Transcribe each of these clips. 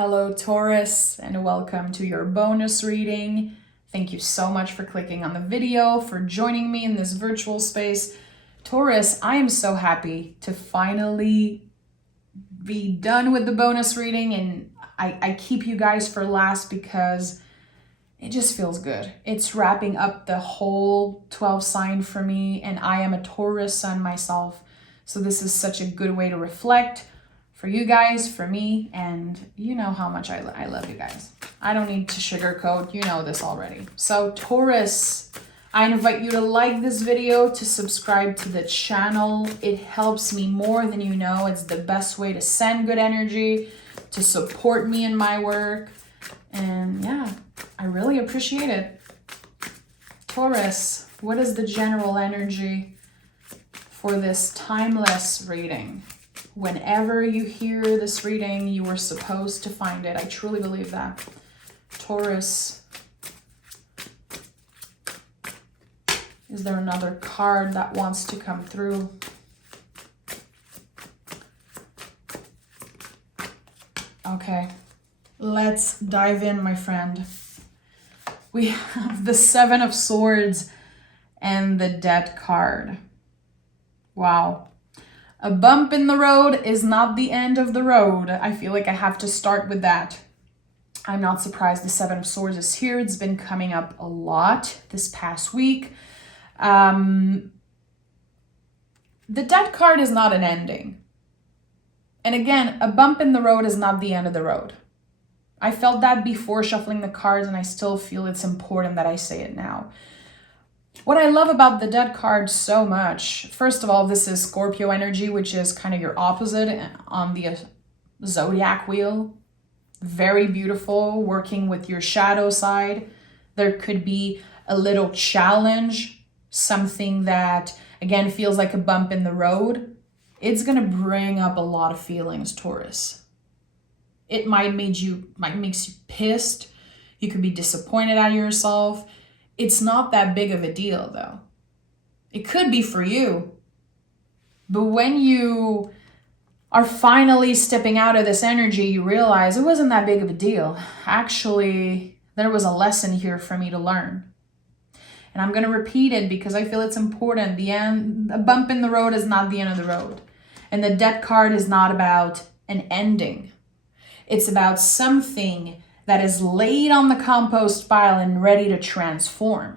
Hello Taurus, and welcome to your bonus reading. Thank you so much for clicking on the video, for joining me in this virtual space. Taurus, I am so happy to finally be done with the bonus reading, and I keep you guys for last because it just feels good. It's wrapping up the whole 12 sign for me, and I am a Taurus sun myself. So this is such a good way to reflect for you guys, for me, and you know how much I love you guys. I don't need to sugarcoat, you know this already. So Taurus, I invite you to like this video, to subscribe to the channel. It helps me more than you know. It's the best way to send good energy, to support me in my work. And yeah, I really appreciate it. Taurus, what is the general energy for this timeless reading? Whenever you hear this reading, you were supposed to find it. I truly believe that. Taurus, is there another card that wants to come through? Okay, let's dive in, my friend. We have the Seven of Swords and the Death card. Wow. A bump in the road is not the end of the road. I feel like I have to start with that. I'm not surprised the Seven of Swords is here. It's been coming up a lot this past week. The Death card is not an ending. And again, a bump in the road is not the end of the road. I felt that before shuffling the cards, and I still feel it's important that I say it now. What I love about the Death card so much, first of all, this is Scorpio energy, which is kind of your opposite on the zodiac wheel. Very beautiful, working with your shadow side. There could be a little challenge, something that, again, feels like a bump in the road. It's going to bring up a lot of feelings, Taurus. It might makes you pissed. You could be disappointed at yourself. It's not that big of a deal, though. It could be for you. But when you are finally stepping out of this energy, you realize it wasn't that big of a deal. Actually, there was a lesson here for me to learn. And I'm going to repeat it because I feel it's important. A bump in the road is not the end of the road. And the Death card is not about an ending. It's about something that is laid on the compost pile and ready to transform.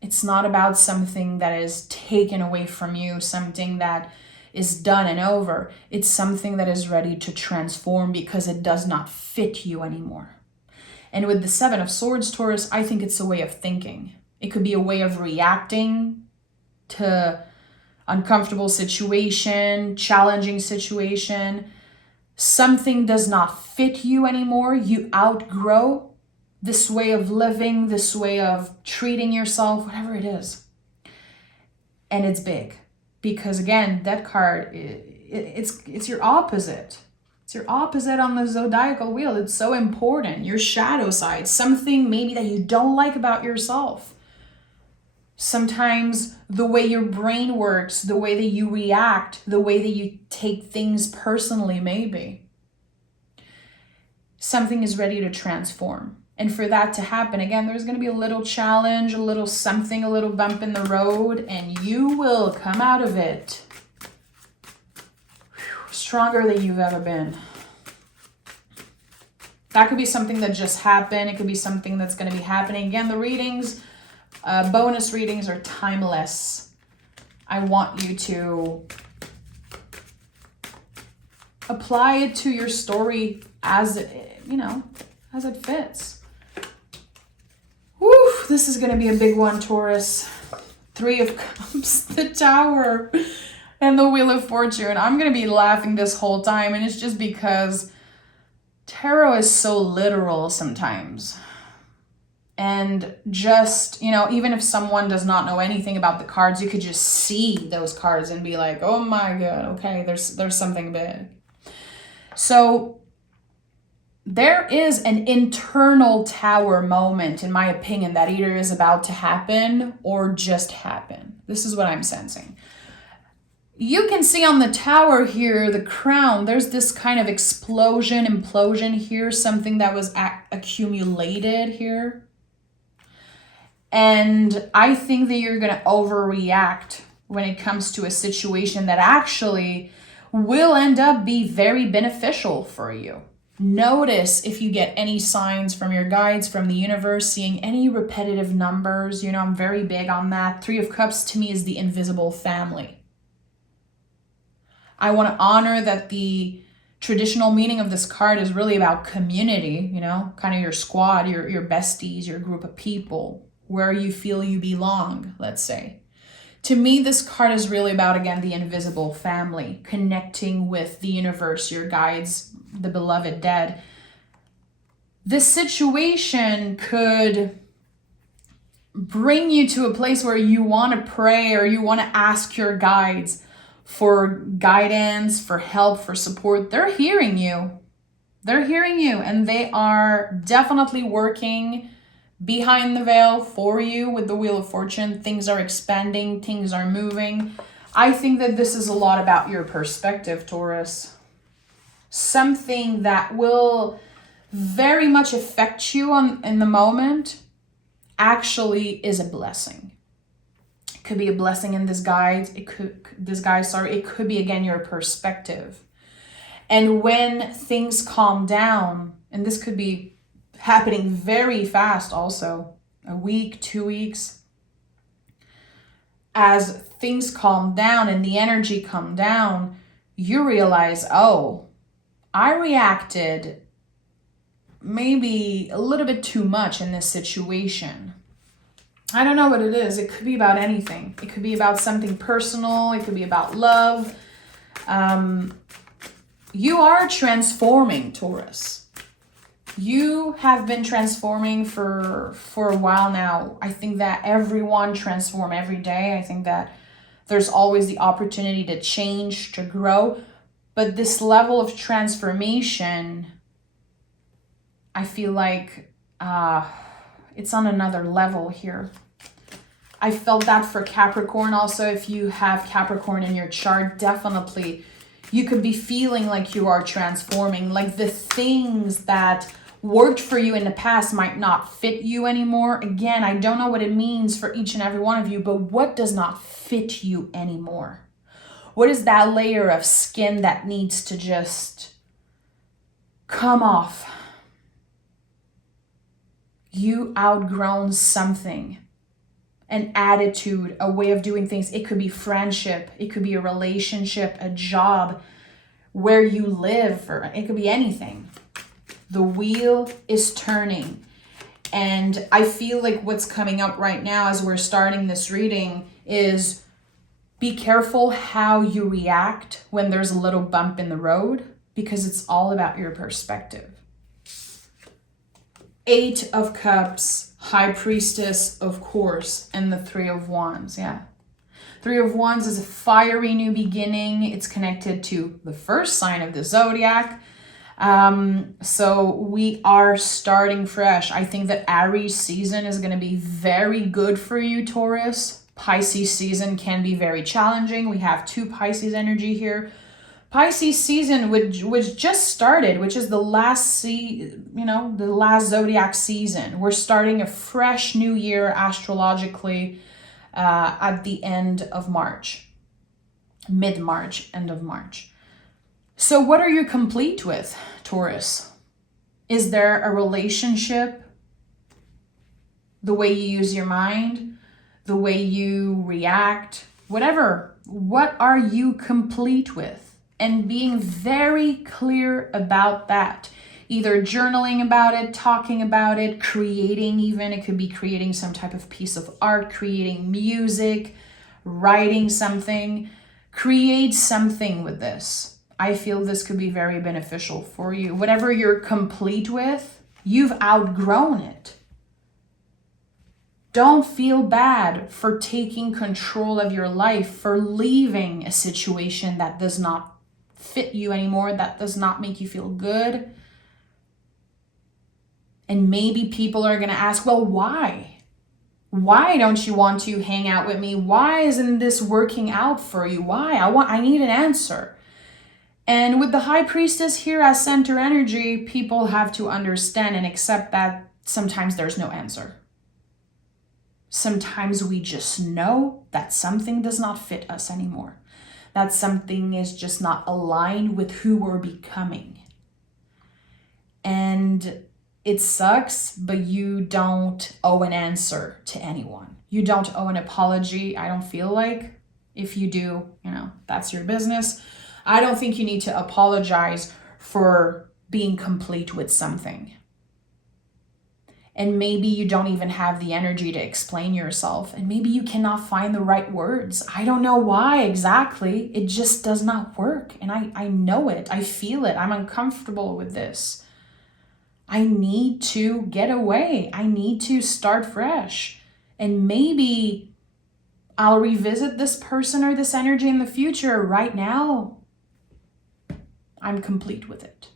It's not about something that is taken away from you, something that is done and over. It's something that is ready to transform because it does not fit you anymore. And with the Seven of Swords, Taurus, I think it's a way of thinking. It could be a way of reacting to uncomfortable situation, challenging situation. Something does not fit you anymore. You outgrow this way of living, this way of treating yourself, whatever it is. And it's big because, again, that card, it's your opposite. It's your opposite on the zodiacal wheel. It's so important. Your shadow side, something maybe that you don't like about yourself. Sometimes the way your brain works, the way that you react, the way that you take things personally, maybe. Something is ready to transform. And for that to happen, again, there's going to be a little challenge, a little something, a little bump in the road, and you will come out of it stronger than you've ever been. That could be something that just happened. It could be something that's going to be happening. Again, the readings, bonus readings are timeless. I want you to apply it to your story as it, as it fits. Woo, this is going to be a big one, Taurus. Three of Cups, the Tower, and the Wheel of Fortune. I'm going to be laughing this whole time, and it's just because tarot is so literal sometimes. And just, even if someone does not know anything about the cards, you could just see those cards and be like, oh my God, okay, there's something big. So there is an internal tower moment, in my opinion, that either is about to happen or just happen. This is what I'm sensing. You can see on the tower here, the crown, there's this kind of explosion, implosion here, something that was accumulated here. And I think that you're going to overreact when it comes to a situation that actually will end up be very beneficial for you. Notice if you get any signs from your guides, from the universe, seeing any repetitive numbers. You know, I'm very big on that. 3 of Cups to me is the invisible family. I want to honor that the traditional meaning of this card is really about community, you know, kind of your squad, your besties, your group of people, where you feel you belong, let's say. To me, this card is really about, again, the invisible family, connecting with the universe, your guides, the beloved dead. This situation could bring you to a place where you want to pray or you want to ask your guides for guidance, for help, for support. They're hearing you. They're hearing you, and they are definitely working behind the veil for you with the Wheel of Fortune. Things are expanding, things are moving. I think that this is a lot about your perspective, Taurus. Something that will very much affect you in the moment actually is a blessing. It could be a blessing in disguise. It could be, again, your perspective. And when things calm down, and this could be happening very fast also, a week, 2 weeks, as things calm down and the energy calm down, you realize, oh, I reacted maybe a little bit too much in this situation. I don't know what it is. It could be about anything. It could be about something personal. It could be about love. You are transforming, Taurus. You have been transforming for a while now. I think that everyone transforms every day. I think that there's always the opportunity to change, to grow. But this level of transformation, I feel like it's on another level here. I felt that for Capricorn also. If you have Capricorn in your chart, definitely you could be feeling like you are transforming, like the things that worked for you in the past might not fit you anymore. Again, I don't know what it means for each and every one of you, but what does not fit you anymore? What is that layer of skin that needs to just come off? You outgrown something, an attitude, a way of doing things. It could be friendship. It could be a relationship, a job, where you live, or it could be anything. The wheel is turning. And I feel like what's coming up right now as we're starting this reading is be careful how you react when there's a little bump in the road, because it's all about your perspective. 8 of Cups, High Priestess, of course, and the 3 of Wands. Yeah. 3 of Wands is a fiery new beginning. It's connected to the first sign of the zodiac. So we are starting fresh. I think that Aries season is going to be very good for you, Taurus. Pisces season can be very challenging. We have 2 Pisces energy here. Pisces season, which just started, which is the last the last zodiac season. We're starting a fresh new year astrologically at the end of March, mid-March, end of March. So what are you complete with, Taurus? Is there a relationship? The way you use your mind? The way you react? Whatever. What are you complete with? And being very clear about that. Either journaling about it, talking about it, creating even. It could be creating some type of piece of art, creating music, writing something. Create something with this. I feel this could be very beneficial for you. Whatever you're complete with, you've outgrown it. Don't feel bad for taking control of your life, for leaving a situation that does not fit you anymore, that does not make you feel good. And maybe people are going to ask, well, why? Why don't you want to hang out with me? Why isn't this working out for you? Why? I need an answer. And with the High Priestess here as center energy, people have to understand and accept that sometimes there's no answer. Sometimes we just know that something does not fit us anymore. That something is just not aligned with who we're becoming. And it sucks, but you don't owe an answer to anyone. You don't owe an apology, I don't feel like. If you do, that's your business. I don't think you need to apologize for being complete with something. And maybe you don't even have the energy to explain yourself. And maybe you cannot find the right words. I don't know why exactly. It just does not work. And I know it. I feel it. I'm uncomfortable with this. I need to get away. I need to start fresh. And maybe I'll revisit this person or this energy in the future. Right now, I'm complete with it.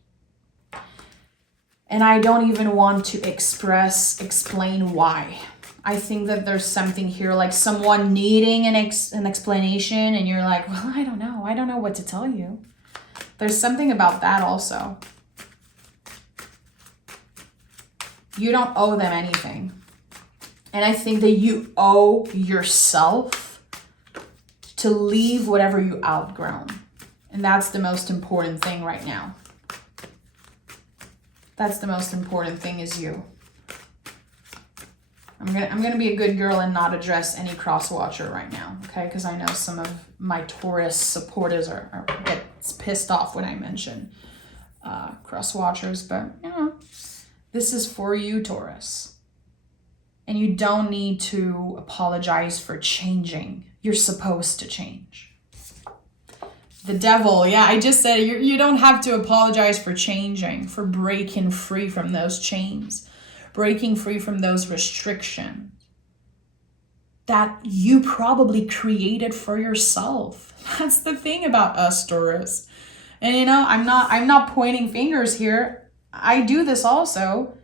And I don't even want to explain why. I think that there's something here, like someone needing an explanation, and you're like, well, I don't know what to tell you. There's something about that also. You don't owe them anything. And I think that you owe yourself to leave whatever you outgrown. And that's the most important thing right now. That's the most important thing is you. I'm gonna be a good girl and not address any cross-watcher right now, okay? Because I know some of my Taurus supporters get pissed off when I mention cross-watchers, but this is for you, Taurus. And you don't need to apologize for changing. You're supposed to change. The devil, yeah, I just said you don't have to apologize for changing, for breaking free from those chains, breaking free from those restrictions that you probably created for yourself. That's the thing about us, Taurus. And I'm not pointing fingers here. I do this also.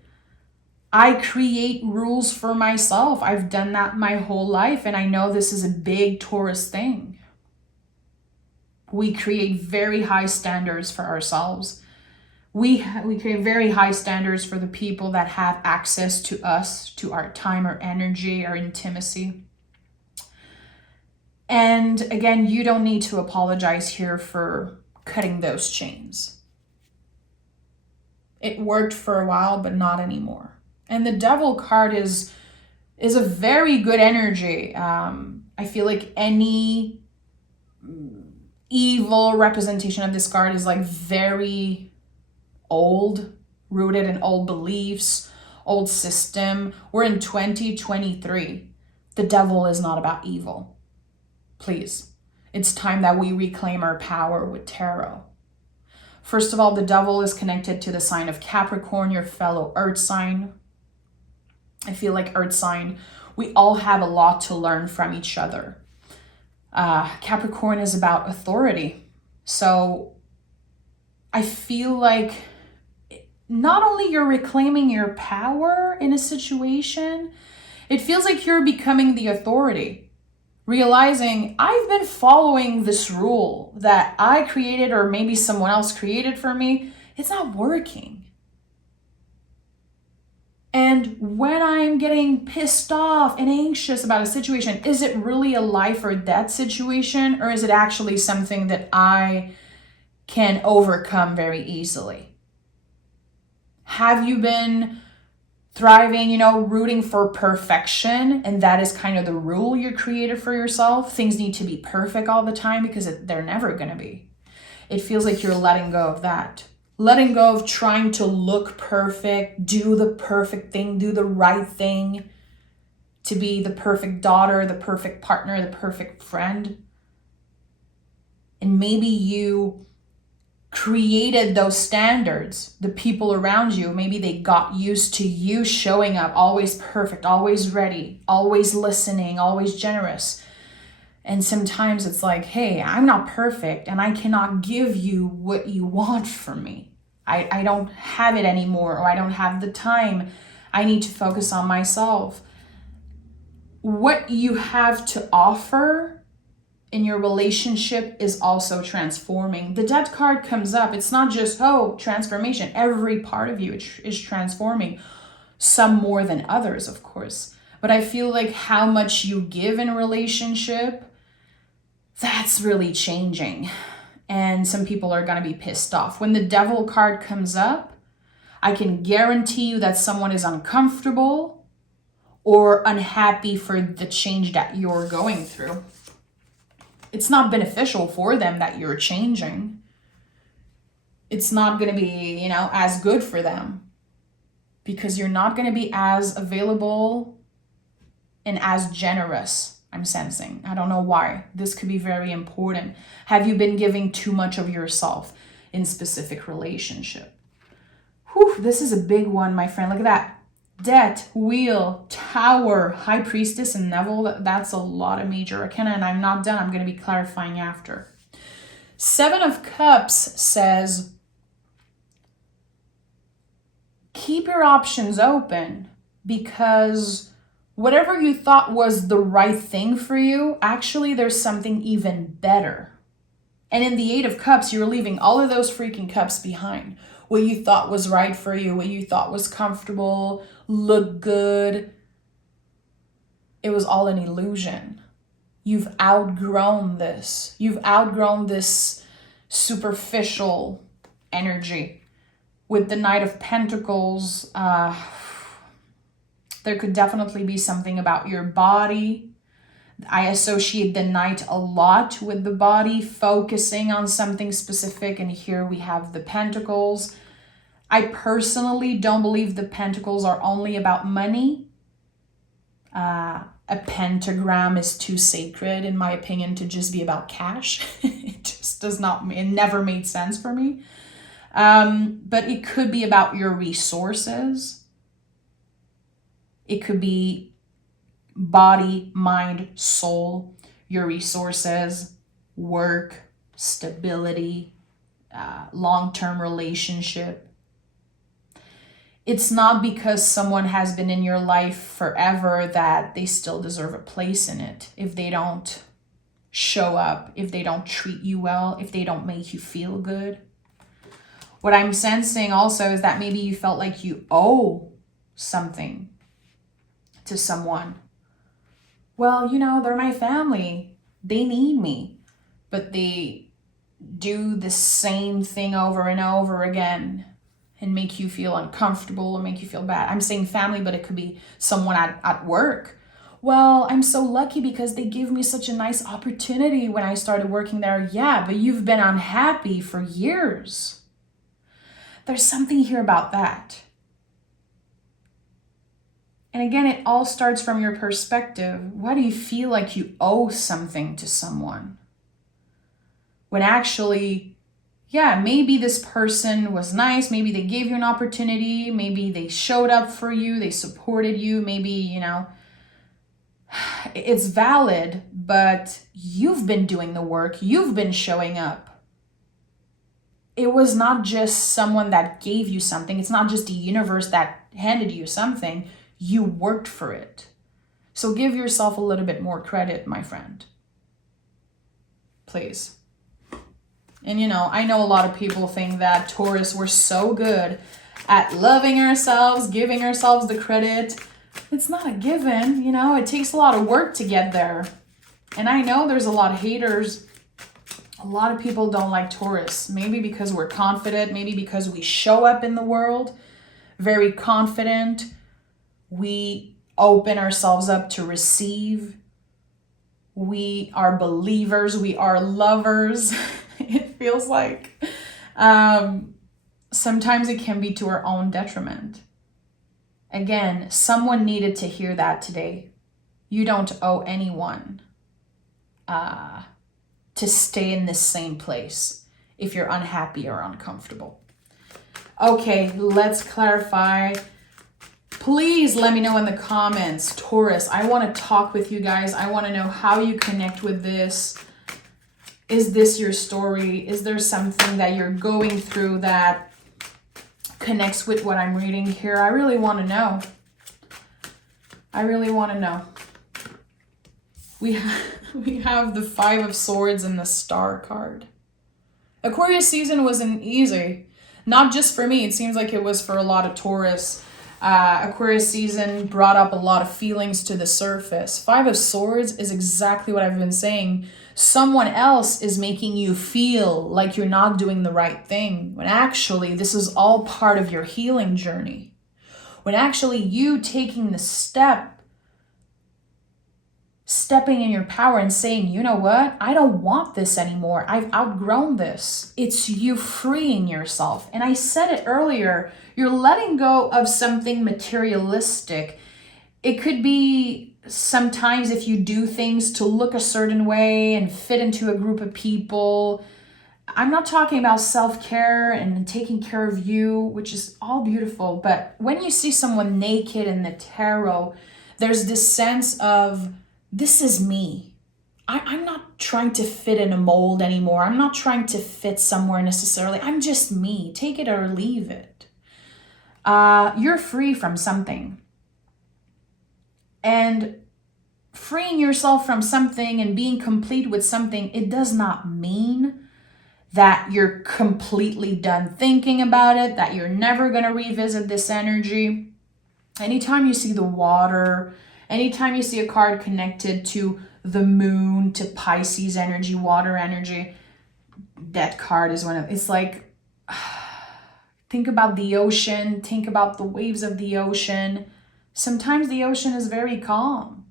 I create rules for myself. I've done that my whole life, and I know this is a big Taurus thing. We create very high standards for ourselves. We create very high standards for the people that have access to us, to our time, our energy, our intimacy. And again, you don't need to apologize here for cutting those chains. It worked for a while, but not anymore. And the devil card is a very good energy. I feel like any evil representation of this card is like very old, rooted in old beliefs, old system. We're in 2023. The devil is not about evil. Please. It's time that we reclaim our power with tarot. First of all, the devil is connected to the sign of Capricorn, your fellow earth sign. I feel like earth sign, we all have a lot to learn from each other. Capricorn is about authority. So I feel like not only you're reclaiming your power in a situation, it feels like you're becoming the authority. Realizing I've been following this rule that I created or maybe someone else created for me. It's not working. And when I'm getting pissed off and anxious about a situation, is it really a life or death situation, or is it actually something that I can overcome very easily? Have you been thriving, rooting for perfection, and that is kind of the rule you created for yourself? Things need to be perfect all the time because they're never going to be. It feels like you're letting go of that. Letting go of trying to look perfect, do the perfect thing, do the right thing, to be the perfect daughter, the perfect partner, the perfect friend. And maybe you created those standards, the people around you, maybe they got used to you showing up, always perfect, always ready, always listening, always generous. And sometimes it's like, hey, I'm not perfect and I cannot give you what you want from me. I don't have it anymore, or I don't have the time. I need to focus on myself. what you have to offer in your relationship is also transforming. The Death card comes up. It's not just, oh, transformation. Every part of you is transforming. Some more than others, of course. But I feel like how much you give in a relationship, that's really changing. And some people are going to be pissed off. When the Devil card comes up, I can guarantee you that someone is uncomfortable or unhappy for the change that you're going through. It's not beneficial for them that you're changing. It's not going to be, as good for them because you're not going to be as available and as generous, I'm sensing. I don't know why. This could be very important. Have you been giving too much of yourself in specific relationship? Whew, this is a big one, my friend. Look at that. Death, Wheel, Tower, High Priestess, and Neville. That's a lot of major arcana, and I'm not done. I'm going to be clarifying after. 7 of Cups says, keep your options open because whatever you thought was the right thing for you, actually there's something even better. And in the 8 of Cups, you're leaving all of those freaking cups behind. What you thought was right for you, what you thought was comfortable, looked good. It was all an illusion. You've outgrown this. You've outgrown this superficial energy. With the Knight of Pentacles, there could definitely be something about your body. I associate the Knight a lot with the body, focusing on something specific. And here we have the Pentacles. I personally don't believe the Pentacles are only about money. A pentagram is too sacred, in my opinion, to just be about cash. It just does not, it never made sense for me. But it could be about your resources. It could be body, mind, soul, your resources, work, stability, long-term relationship. It's not because someone has been in your life forever that they still deserve a place in it. If they don't show up, if they don't treat you well, if they don't make you feel good. What I'm sensing also is that maybe you felt like you owe something to someone. Well, they're my family. They need me. But they do the same thing over and over again and make you feel uncomfortable or make you feel bad. I'm saying family, but it could be someone at work. Well, I'm so lucky because they gave me such a nice opportunity when I started working there. Yeah, but you've been unhappy for years. There's something here about that. And again, it all starts from your perspective. Why do you feel like you owe something to someone? When actually, yeah, maybe this person was nice. Maybe they gave you an opportunity. Maybe they showed up for you. They supported you. Maybe, it's valid, but you've been doing the work. You've been showing up. It was not just someone that gave you something. It's not just the universe that handed you something. You worked for it. So give yourself a little bit more credit, my friend. Please. And I know a lot of people think that Taurus, we're so good at loving ourselves, giving ourselves the credit. It's not a given, it takes a lot of work to get there. And I know there's a lot of haters. A lot of people don't like Taurus. Maybe because we're confident, maybe because we show up in the world very confident. We open ourselves up to receive. We are believers. We are lovers. It feels like sometimes it can be to our own detriment. Again, someone needed to hear that today. You don't owe anyone to stay in the same place if you're unhappy or uncomfortable. Okay, let's clarify. Please let me know in the comments, Taurus. I want to talk with you guys. I want to know how you connect with this. Is this your story? Is there something that you're going through that connects with what I'm reading here? I really want to know. I really want to know. we have the Five of Swords and the Star card. Aquarius season wasn't easy. Not just for me. It seems like it was for a lot of Taurus. Aquarius season brought up a lot of feelings to the surface. Five of Swords is exactly what I've been saying. Someone else is making you feel like you're not doing the right thing, when actually this is all part of your healing journey. When actually you taking the stepping in your power and saying, you know what, I don't want this anymore. I've outgrown this. It's you freeing yourself. And I said it earlier, you're letting go of something materialistic. It could be sometimes if you do things to look a certain way and fit into a group of people. I'm not talking about self-care and taking care of you, which is all beautiful. But when you see someone naked in the tarot, there's this sense of, this is me. I'm not trying to fit in a mold anymore. I'm not trying to fit somewhere necessarily. I'm just me. Take it or leave it. You're free from something. And freeing yourself from something and being complete with something, it does not mean that you're completely done thinking about it, that you're never going to revisit this energy. Anytime you see the water, anytime you see a card connected to the moon, to Pisces energy, water energy, that card is one of, it's like, think about the ocean, think about the waves of the ocean. Sometimes the ocean is very calm.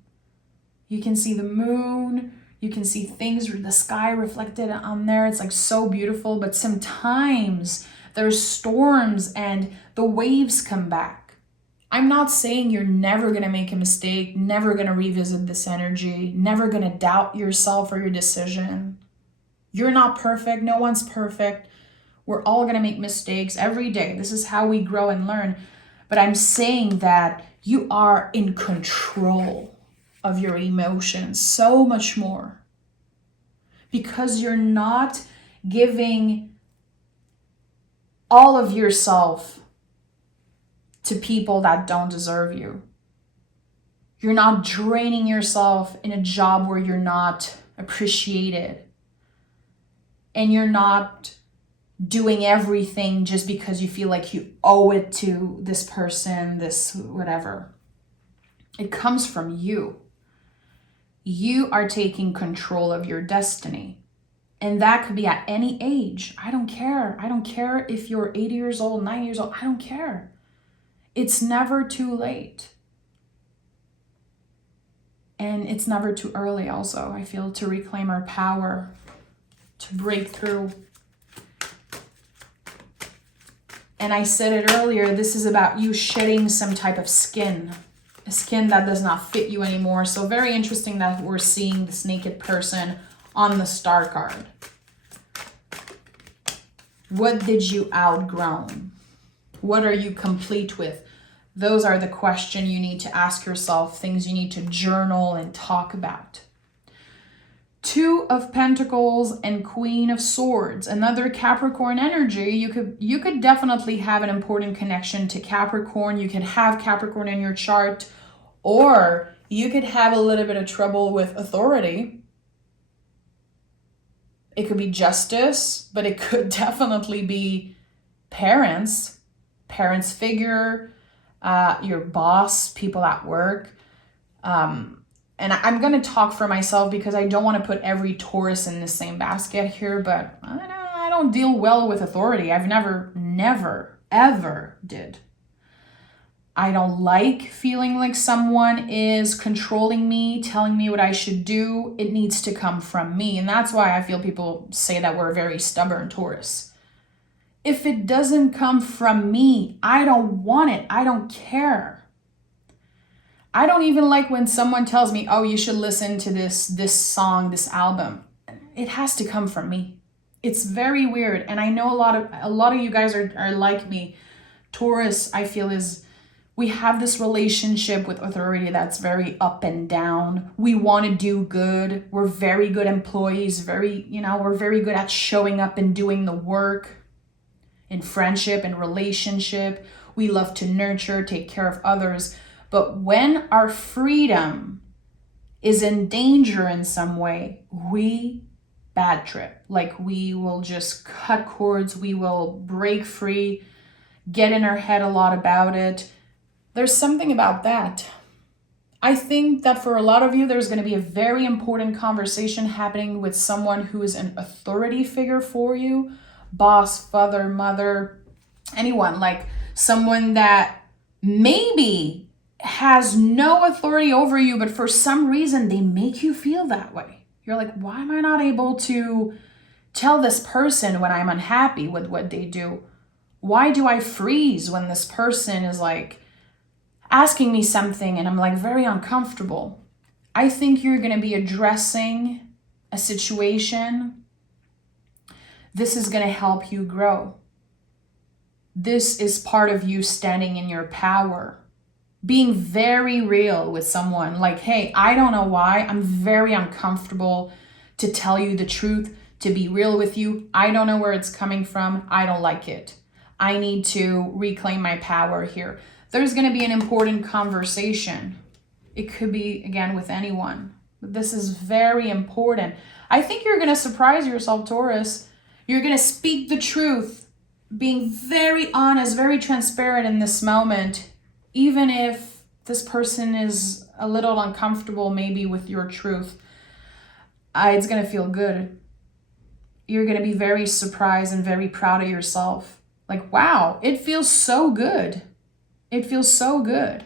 You can see the moon, you can see things, the sky reflected on there. It's like so beautiful, but sometimes there's storms and the waves come back. I'm not saying you're never going to make a mistake, never going to revisit this energy, never going to doubt yourself or your decision. You're not perfect. No one's perfect. We're all going to make mistakes every day. This is how we grow and learn. But I'm saying that you are in control of your emotions so much more, because you're not giving all of yourself to people that don't deserve you. You're not draining yourself in a job where you're not appreciated. And you're not doing everything just because you feel like you owe it to this person, this whatever. It comes from you. You are taking control of your destiny. And that could be at any age. I don't care. I don't care if you're 80 years old, 90 years old. I don't care. It's never too late. And it's never too early also, I feel, to reclaim our power, to break through. And I said it earlier, this is about you shedding some type of skin, a skin that does not fit you anymore. So very interesting that we're seeing this naked person on the Star card. What did you outgrown? What are you complete with? Those are the questions you need to ask yourself, things you need to journal and talk about. Two of Pentacles and Queen of Swords, another Capricorn energy. You could definitely have an important connection to Capricorn. You could have Capricorn in your chart, or you could have a little bit of trouble with authority. It could be justice, but it could definitely be parents figure, your boss, people at work. And I'm going to talk for myself because I don't want to put every Taurus in the same basket here, but I don't deal well with authority. I've never, ever did. I don't like feeling like someone is controlling me, telling me what I should do. It needs to come from me. And that's why I feel people say that we're very stubborn Taurus. If it doesn't come from me, I don't want it. I don't care. I don't even like when someone tells me, oh, you should listen to this song, this album. It has to come from me. It's very weird. And I know a lot of you guys are like me. Taurus, I feel, we have this relationship with authority that's very up and down. We want to do good. We're very good employees. We're very good at showing up and doing the work in friendship and relationship. We love to nurture, take care of others. But when our freedom is in danger in some way, we bad trip. Like we will just cut cords, we will break free, get in our head a lot about it. There's something about that. I think that for a lot of you, there's going to be a very important conversation happening with someone who is an authority figure for you, boss, father, mother, anyone, like someone that maybe has no authority over you, but for some reason they make you feel that way. You're like, why am I not able to tell this person when I'm unhappy with what they do? Why do I freeze when this person is like asking me something and I'm like very uncomfortable? I think you're going to be addressing a situation. This is going to help you grow. This is part of you standing in your power, being very real with someone. Like, hey, I don't know why. I'm very uncomfortable to tell you the truth, to be real with you. I don't know where it's coming from. I don't like it. I need to reclaim my power here. There's going to be an important conversation. It could be, again, with anyone. But this is very important. I think you're going to surprise yourself, Taurus. You're going to speak the truth, being very honest, very transparent in this moment, even if this person is a little uncomfortable maybe with your truth. It's going to feel good. You're going to be very surprised and very proud of yourself. Like, wow, it feels so good. It feels so good.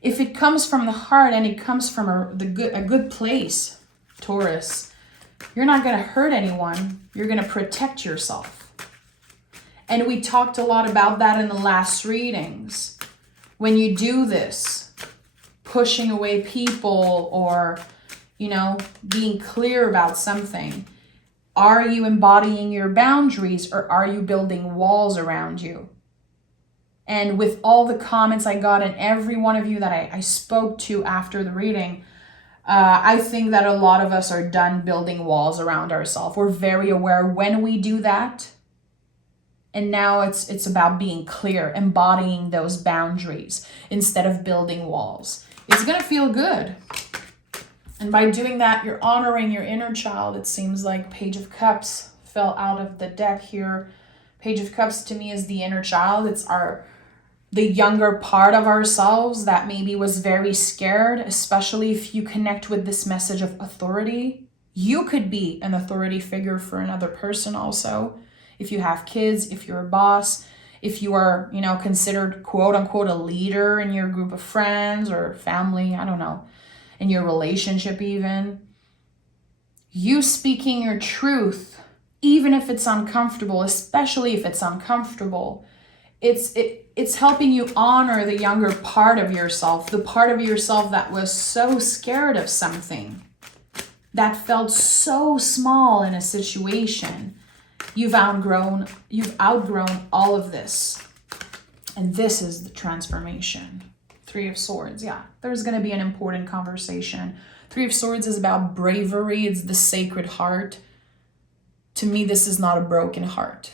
If it comes from the heart and it comes from a good place, Taurus, you're not going to hurt anyone. You're going to protect yourself. And we talked a lot about that in the last readings. When you do this, pushing away people or, being clear about something, are you embodying your boundaries or are you building walls around you? And with all the comments I got and every one of you that I spoke to after the reading, I think that a lot of us are done building walls around ourselves. We're very aware when we do that. And now it's about being clear, embodying those boundaries instead of building walls. It's going to feel good. And by doing that, you're honoring your inner child. It seems like Page of Cups fell out of the deck here. Page of Cups to me is the inner child. It's the younger part of ourselves that maybe was very scared, especially if you connect with this message of authority. You could be an authority figure for another person also. If you have kids, if you're a boss, if you are, considered quote unquote a leader in your group of friends or family, I don't know, in your relationship even. You speaking your truth, even if it's uncomfortable, especially if it's uncomfortable, it's helping you honor the younger part of yourself, the part of yourself that was so scared of something, that felt so small in a situation. You've outgrown all of this. And this is the transformation. 3 of Swords, yeah. There's going to be an important conversation. 3 of Swords is about bravery. It's the sacred heart. To me, this is not a broken heart.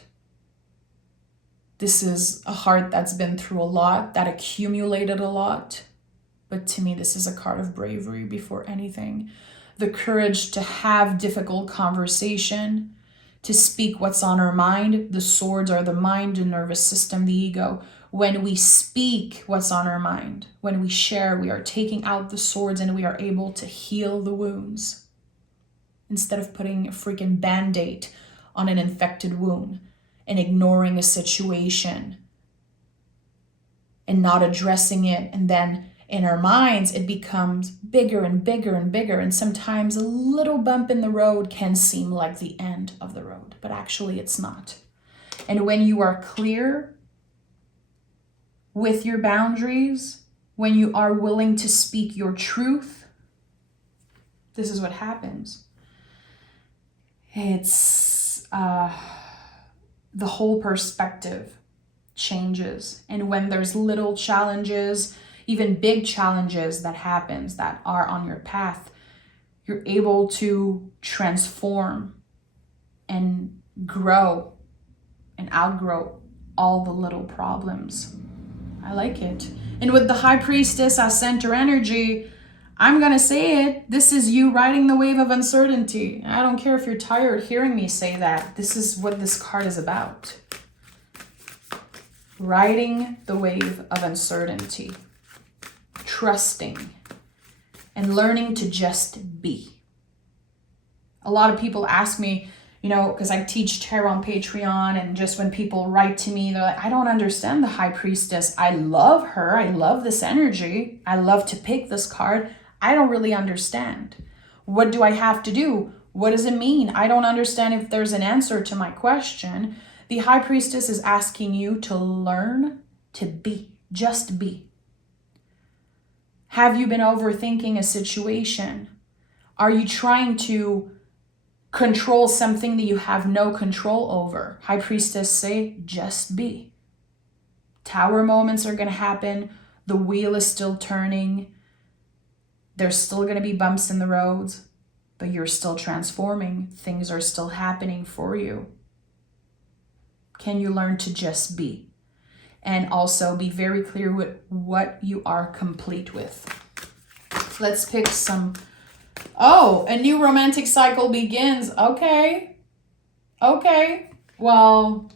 This is a heart that's been through a lot, that accumulated a lot. But to me, this is a card of bravery before anything. The courage to have difficult conversation, to speak what's on our mind. The swords are the mind, the nervous system, the ego. When we speak what's on our mind, when we share, we are taking out the swords and we are able to heal the wounds instead of putting a freaking band-aid on an infected wound and ignoring a situation and not addressing it. And then in our minds, it becomes bigger and bigger and bigger. And sometimes a little bump in the road can seem like the end of the road, but actually it's not. And when you are clear with your boundaries, when you are willing to speak your truth, this is what happens. It's the whole perspective changes. And when there's little challenges, even big challenges that happens that are on your path, you're able to transform and grow and outgrow all the little problems. I like it. And with the High Priestess as center energy, I'm going to say it. This is you riding the wave of uncertainty. I don't care if you're tired hearing me say that. This is what this card is about. Riding the wave of uncertainty. Trusting. And learning to just be. A lot of people ask me, you know, because I teach tarot on Patreon, and just when people write to me, they're like, I don't understand the High Priestess. I love her. I love this energy. I love to pick this card. I don't really understand. What do I have to do? What does it mean? I don't understand if there's an answer to my question. The High Priestess is asking you to learn to be. Just be. Have you been overthinking a situation? Are you trying to control something that you have no control over? High Priestess say, just be. Tower moments are going to happen. The wheel is still turning. There's still going to be bumps in the roads, but you're still transforming. Things are still happening for you. Can you learn to just be? And also be very clear with what you are complete with. Let's pick some. Oh, a new romantic cycle begins. Okay. Well,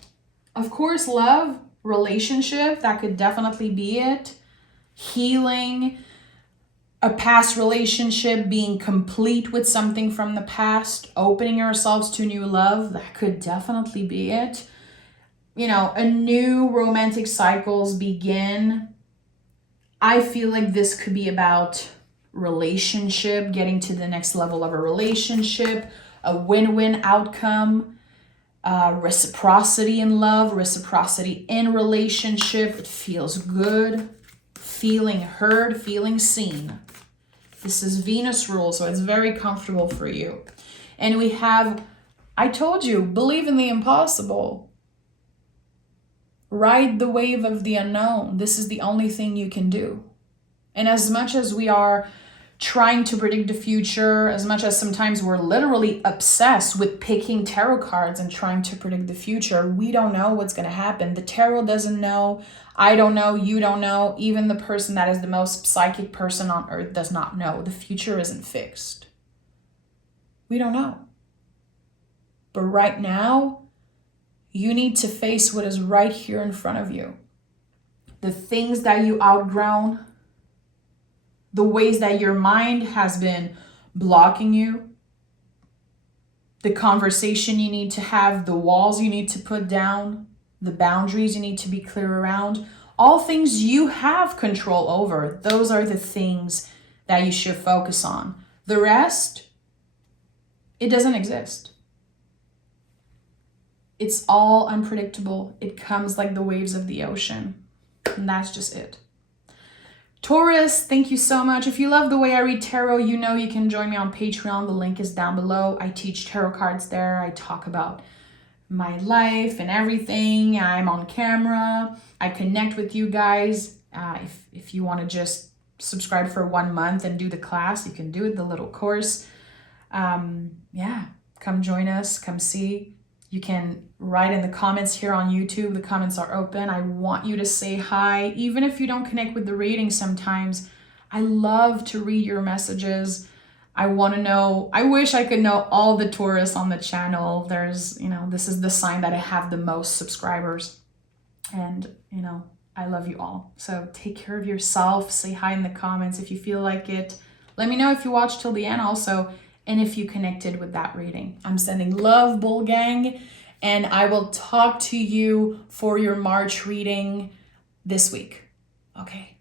of course, love, relationship, that could definitely be it. Healing, a past relationship, being complete with something from the past, opening ourselves to new love, that could definitely be it. You know, a new romantic cycles begin. I feel like this could be about relationship, getting to the next level of a relationship, a win-win outcome, reciprocity in love, reciprocity in relationship. It feels good, feeling heard, feeling seen. This is Venus rule, so it's very comfortable for you. And we have, I told you, believe in the impossible. Ride the wave of the unknown. This is the only thing you can do. And as much as we are trying to predict the future, as much as sometimes we're literally obsessed with picking tarot cards and trying to predict the future, we don't know what's going to happen. The tarot doesn't know. I don't know. You don't know. Even the person that is the most psychic person on earth does not know. The future isn't fixed. We don't know. But right now, you need to face what is right here in front of you. The things that you outgrown, the ways that your mind has been blocking you, the conversation you need to have, the walls you need to put down, the boundaries you need to be clear around, all things you have control over. Those are the things that you should focus on. The rest, it doesn't exist. It's all unpredictable. It comes like the waves of the ocean. And that's just it. Taurus, thank you so much. If you love the way I read tarot, you know you can join me on Patreon. The link is down below. I teach tarot cards there. I talk about my life and everything. I'm on camera. I connect with you guys. If you want to just subscribe for 1 month and do the class, you can do it, the little course. Yeah, come join us. Come see. You can write in the comments here on YouTube. The comments are open. I want you to say hi. Even if you don't connect with the reading sometimes, I love to read your messages. I want to know, I wish I could know all the Taurus on the channel. There's, this is the sign that I have the most subscribers. And, I love you all. So take care of yourself. Say hi in the comments if you feel like it. Let me know if you watched till the end also, and if you connected with that reading. I'm sending love, Bull Gang, and I will talk to you for your March reading this week. Okay.